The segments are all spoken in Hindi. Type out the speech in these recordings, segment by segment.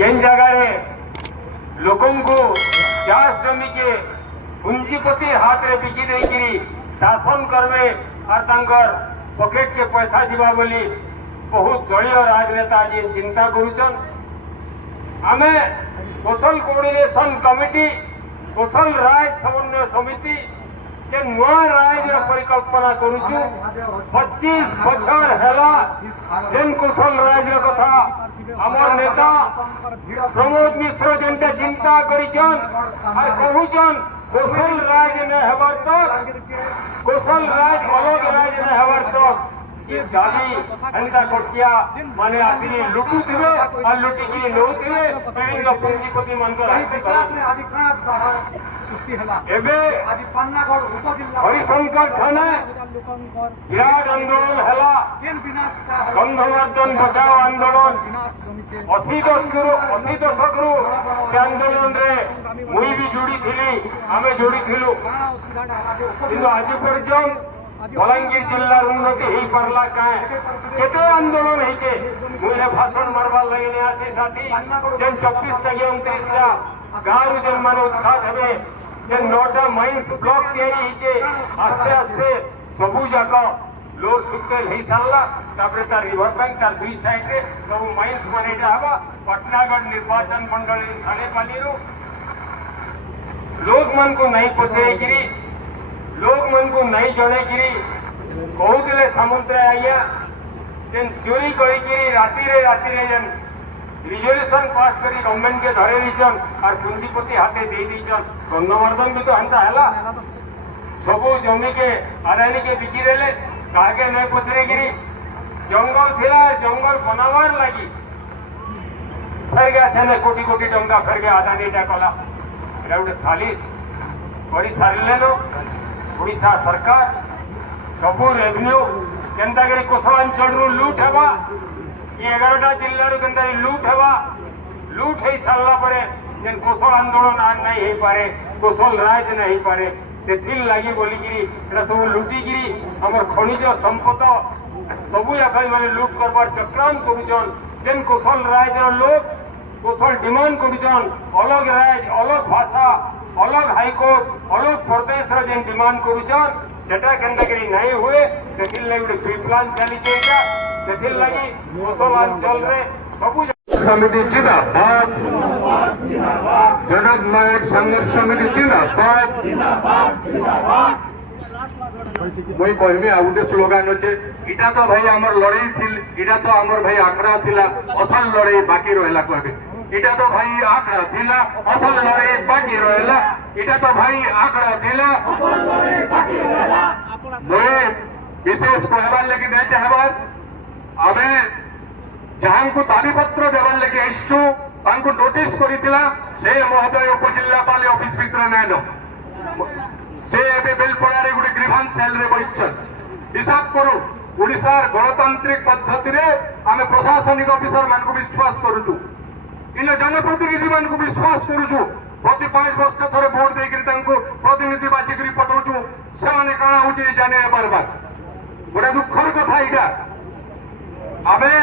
जेन जगह लोकों को चाष जमी के पुंजीपति हाथ रे बिकी देकरी शासन करवे और तांकर पॉकेट के पैसा जीवा बोली बहुत दलीय राजनेता जी चिंता करुचन। आमे कौशल कोऑर्डिनेशन कमिटी कौशल राज समन्वय समिति के नुआ राज परिकल्पना करुचु 25 बछर हेला जेन कौशल राज कथा आमर नेता प्रमोद मिश्र जेनते चिंता करिचन और कहूचन कौशल राज ने हेबार तक कौशल राज अलग राज ने हेबार तक ये दादी अन्यथा कोटिया माने आसिनी लुटू थिबे और लुटी की नौ थिबे कहीं का पूंजीपति मनकर एबे हरिशंकर थाना विराट आंदोलन हेला गंधमार्जन बचाओ आंदोलन 80 दशकरू से आंदोलन रे मुई भी जोड़ी थिली आमे जोड़ी थिलु किंतु आज पर्यंत बलांगीर जिल्लार उन्नति हो पारला काए केते आंदोलन होइछे मुइले भाषण मारबार लागि ने आसी साथी जेन 24 टा 29 टा गाँव जेन माने उत्साह हेबे जेन 9टा माइंस ब्लॉक तैयारी होइछे आस्ते आस्ते सबु जाक लोर सुकेल हो सारला तापरे तार रिवर बैंक तार दुई साइड रे सब माइंस बनेटा हवा पटनागढ़ निर्वाचन मंडली थाने पालीरू लोक मन को नहीं पछरेगिरी लोग मन को नहीं जड़ेगिरी कहते सामंतरा आइया जेन चोरी करी राति रे जेन रिजोल्यूशन पास करी गवर्नमेंट के धरे दीचन और पूंजीपति हाथे दे दीचन गंधमार्दन भी तो हंता है सबू जमी के अदानी के बिकी रेले कागे नहीं पचरेगिरी जंगल थिला जंगल बनावार लगी फेर गया सेने कोटी कोटी टंका फेर गया अदानी टा कला एटा गोटे सालिस करी सारिले नो ओडिशा सरकार सबू रेवेन्यू केनता करी कोसलांचल रु लूट हेबा ये 11टा जिल्लारू केनता लूट हेबा लूट हो सारला परे जेन कौशल आंदोलन आज नहीं हो पारे कौशल राज नहीं हो पारे से लगी बोलिकी एटा सब लुटिकी आमर खनिज संपद सबू याक माने लूट करबार चक्रांत करुचन जेन कौशल राज लोग कौशल डिमांड करुचन अलग राज अलग भाषा अलग हाईकोर्ट अलग प्रदेश जेन डिमांड करुचन सेटा केनता करी नहीं हुए से लगी गोटे प्री प्लान चली से लगी कौशलांचल रे सबू समिति जिंदाबाद जनक नायक संघर्ष समिति जिंदाबाद मुई कहमी आ गोटे स्लोगान अच्छे इटा तो भाई आमर लड़ाई थी इटा तो आमर भाई आंकड़ा थिला असल लड़ाई बाकी रहा कहबे इटा तो भाई आंकड़ा थिला असल लड़ाई बाकी रहा इटा तो भाई आंकड़ा थिला मुई विशेष कहबार लगी नहीं चाहबार आमे जहां को दाबीपत्र देवार लगे आसचु तांको नोटिस करिथिला से महोदय उपजिल्लापाल ऑफिस भितर नाइन से एबे बेलपड़ारे गोटे ग्रीभांस सेल रे बइछन हिसाब करू ओडिशार गणतांत्रिक पद्धति रे आमे प्रशासनिक ऑफिसर मान को विश्वास करूछु इन जनप्रतिनिधि मान को विश्वास करूछु प्रति 5 वर्ष थरे वोट देकरी तांको प्रतिनिधि बाजिकरी पठाउछु सेमाने काना होची जाने बार गोटे दुखर कथा इटा आमे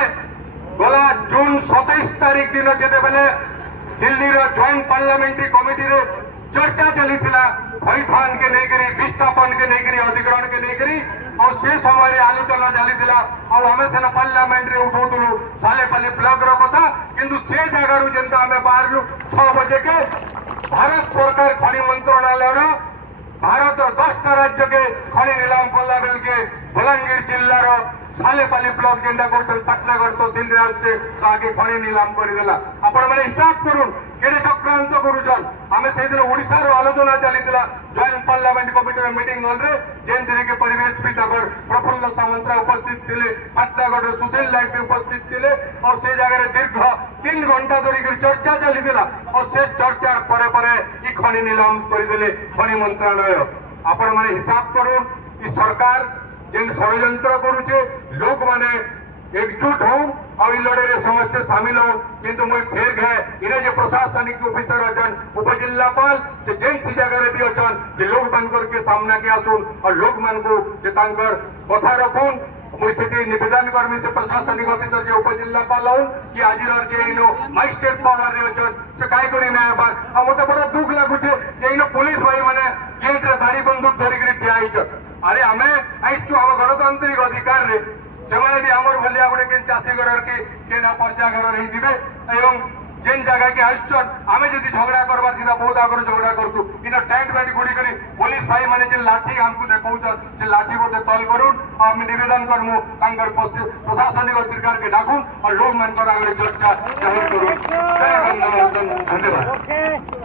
गला जून 27 तारीख दिन जेते बेले दिल्ली रो जॉइंट पार्लियामेंट्री कमिटी रे चर्चा चली फैफान के नहीं विस्थापन के नहीं अधिग्रहण के नहीं और से समय आलोचना चली और आम से पार्लियामेंट रे उठाऊलु सालेपाली ब्लॉक रो कथा किंतु से जगह जेनता आम बाहर 6 बजे के भारत सरकार खनि मंत्रालय भारत 10टा राज्य के खनि नीलाम कला बेल के बलांगीर जिल्लार सालेपाली ब्लॉक जेनटा कर पाटनागढ़ तहसीलदार से आगे खनि नीलाम करदेला आपण मैंने हिसाब करूँ केड़े चक्रांत करुचन आम से दिन ओडिशा आलोचना चली joint parliament committee meeting hall रे जेन के परिवेश प्रफुल्ल सामंतरा उपस्थित थे पाटनागढ़ सुशील नायक भी उपस्थित थे और से जगह दीर्घ 3 घंटा धरिक चर्चा चली और से चर्चार पर खनि नीलाम करदे खनि मंत्रालय आपण मैंने हिसाब करूँ सरकार जेन षड्यंत्र करुचे लोक माने एकजुट हो और लड़े समस्ते सामिल हो किंतु मुझे फेर गए इन्हें जो प्रशासनिक ऑफिसर अचन उपजिल्लापाल से जेन सी जगह भी अचन लोग मान के सामना के आसुन और लोग मान को कथा रखुन मुझे सेठी निवेदन करमी से प्रशासनिक ऑफिसर जे उपजिल्लापाल हूँ कि आज जे इनो मजिस्ट्रेट पावर रे अछन से काय करी ना बार आ मते बड़ा दुख लागुचे जे इनो पुलिस भाई माने गेट रे धारी बंदूक धरि के ठिया आइछ अरे हमें आइछु हम गणतांत्रिक अधिकार रे सेमाने भी हमर भलिया गुडे के चासी घर के केना पर्चा घर रही दिबे एवं जेन जगह के आश्चन आमे यदि झगड़ा करबार दिना बहुत आगर झगड़ा करतु इन टैंक बैठ गुड़ी करी पुलिस भाई माने जे लाठी हमको देखौछ से लाठी बोते तल करूं हम निवेदन करमु तांकर प्रशासनिक अधिकार के डाकू और लोग मन पर आगे चर्चा जाहिर करूं जय हिंद धन्यवाद।